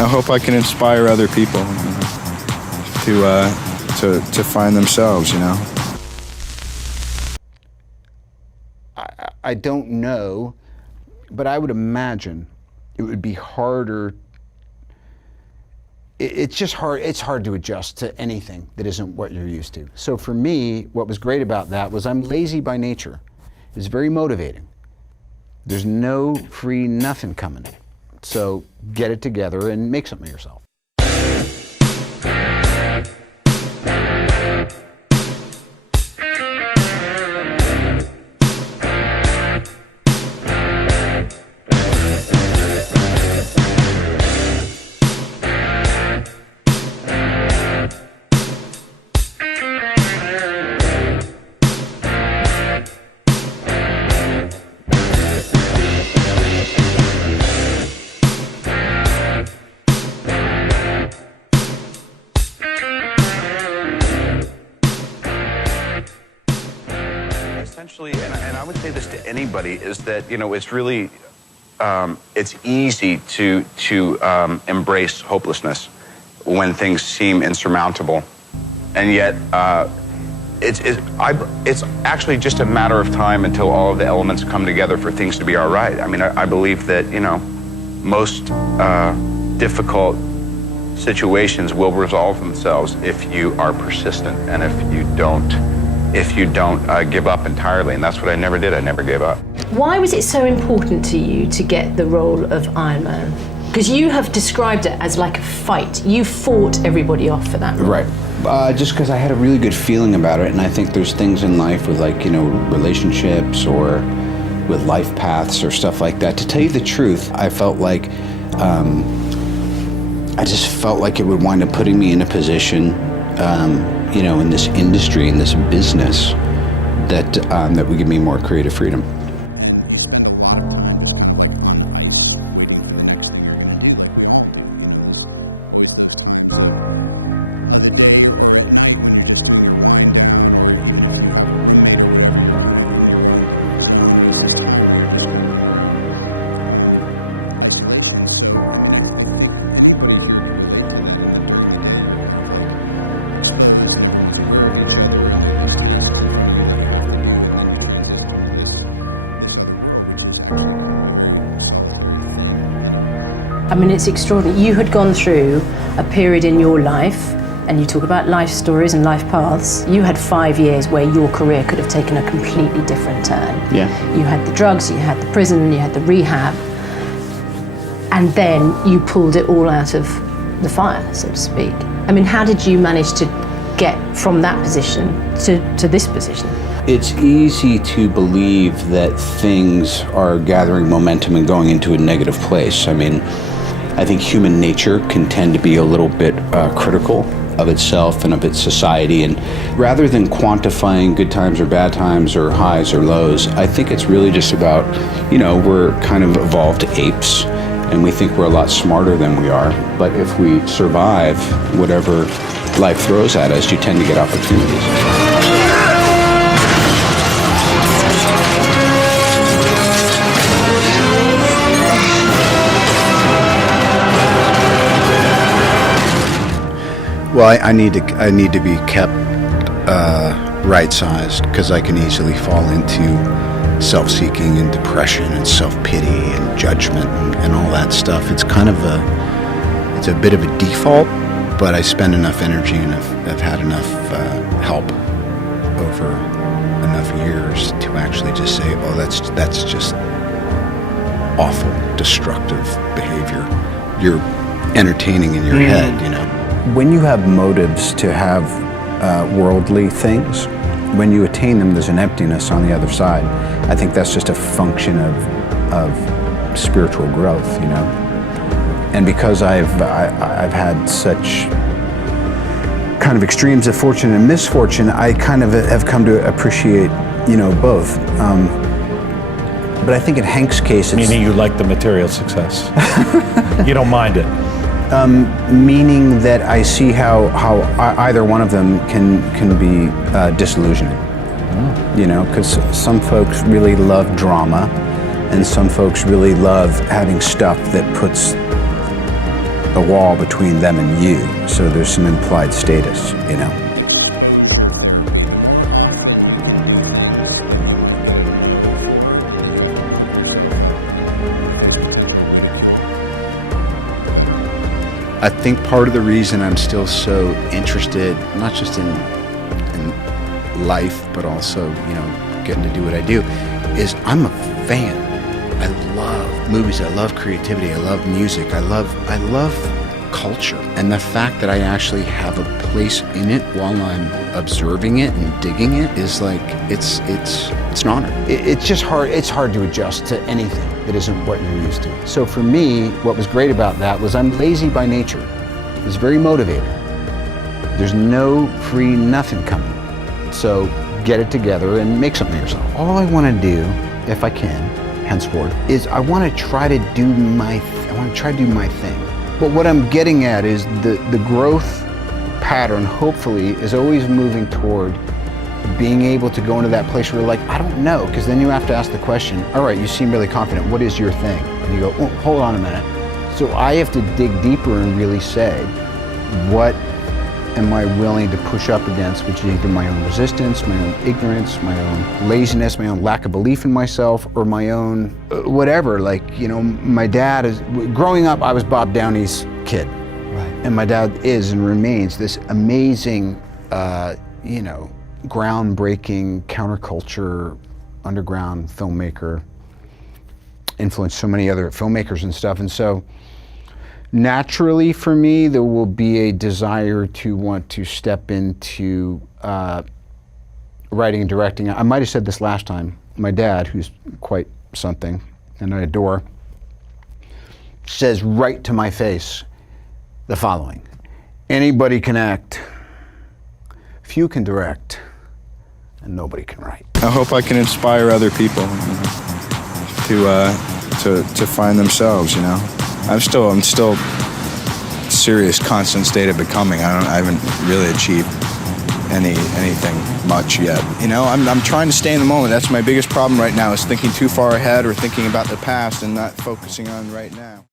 I hope I can inspire other people, to find themselves, I don't know, but I would imagine it would be harder. It's just hard. It's hard to adjust to anything that isn't what you're used to. So for me, what was great about that was I'm lazy by nature. It's very motivating. There's no free nothing coming. So get it together and make something of yourself. Essentially, and I would say this to anybody, is that, it's really, it's easy to embrace hopelessness when things seem insurmountable. And yet, it's actually just a matter of time until all of the elements come together for things to be all right. I mean, I believe that, most difficult situations will resolve themselves if you are persistent and if you don't give up entirely. And that's what I never did. I never gave up. Why was it so important to you to get the role of Iron Man? Because you have described it as like a fight. You fought everybody off for that role. Right. Just because I had a really good feeling about it, and I think there's things in life with relationships or with life paths or stuff like that. To tell you the truth, I felt like, I just felt like it would wind up putting me in a position in this industry, in this business, that would give me more creative freedom. I mean, it's extraordinary. You had gone through a period in your life, and you talk about life stories and life paths. You had 5 years where your career could have taken a completely different turn. Yeah. You had the drugs, you had the prison, you had the rehab, and then you pulled it all out of the fire, so to speak. I mean, how did you manage to get from that position to this position? It's easy to believe that things are gathering momentum and going into a negative place. I mean, I think human nature can tend to be a little bit critical of itself and of its society, and rather than quantifying good times or bad times or highs or lows, I think it's really just about, we're kind of evolved apes, and we think we're a lot smarter than we are, but if we survive whatever life throws at us, you tend to get opportunities. Well, I need to be kept right-sized, because I can easily fall into self-seeking and depression and self-pity and judgment and all that stuff. It's kind of it's a bit of a default, but I spend enough energy and I've had enough help over enough years to actually just say, oh, that's just awful, destructive behavior. You're entertaining in your head, When you have motives to have worldly things, when you attain them, there's an emptiness on the other side. I think that's just a function of spiritual growth, And because I've had such kind of extremes of fortune and misfortune, I kind of have come to appreciate, both. But I think in Hank's case, it's... Meaning you like the material success. You don't mind it. Meaning that I see how either one of them can be disillusioning. Because some folks really love drama, and some folks really love having stuff that puts a wall between them and you, so there's some implied status, you know. I think part of the reason I'm still so interested, not just in life, but also, you know, getting to do what I do, is I'm a fan. I love movies, I love creativity, I love music, I love culture. And the fact that I actually have a place in it while I'm observing it and digging it is like, it's an honor. It's just hard, it's hard to adjust to anything that isn't what you're used to. So for me, what was great about that was I'm lazy by nature. It's very motivated. There's no free nothing coming. So get it together and make something of yourself. All I want to do, if I can, henceforth, is I want to try to do my thing. But what I'm getting at is the growth pattern, hopefully, is always moving toward being able to go into that place where you're like, I don't know, because then you have to ask the question, all right, you seem really confident, what is your thing? And you go, oh, hold on a minute. So I have to dig deeper and really say, what am I willing to push up against, which is either my own resistance, my own ignorance, my own laziness, my own lack of belief in myself, or my own whatever. Like, you know, my dad is, growing up, I was Bob Downey's kid. Right. And my dad is and remains this amazing, you know, groundbreaking counterculture underground filmmaker, influenced so many other filmmakers and stuff. And so naturally for me, there will be a desire to want to step into writing and directing. I might have said this last time. My dad, who's quite something, and I adore, says right to my face the following: anybody can act, few can direct, and nobody can write. I hope I can inspire other people, you know, to find themselves, you know. I'm still serious, constant state of becoming. I haven't really achieved anything much yet. You know, I'm trying to stay in the moment. That's my biggest problem right now, is thinking too far ahead or thinking about the past and not focusing on right now.